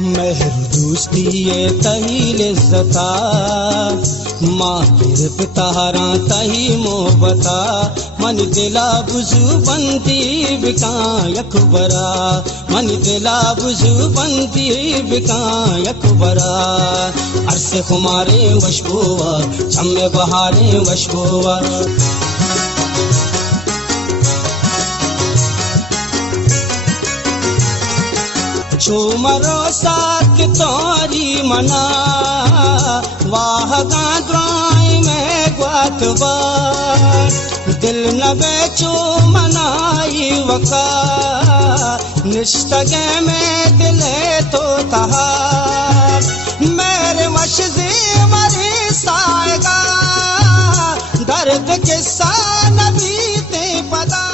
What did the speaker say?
मेहर दोस्ती ये तही लिज्जता माहिर पितारा तही मोहब्बता मन दिला बुझू बंदी बिका यकबरा मन दिला बुझू बंदी बिका यकबरा अरसे खुमारे वशबुआ छम्मे बहारे वशबुआ मरो साथ तोरी मना वाह गाद्राई में ग्वातबा दिल न बेचो मनाई वका निश्तगे में दिले तो तहा मेरे मशज़े मरे साएगा दर्द के सा नबी ते पदा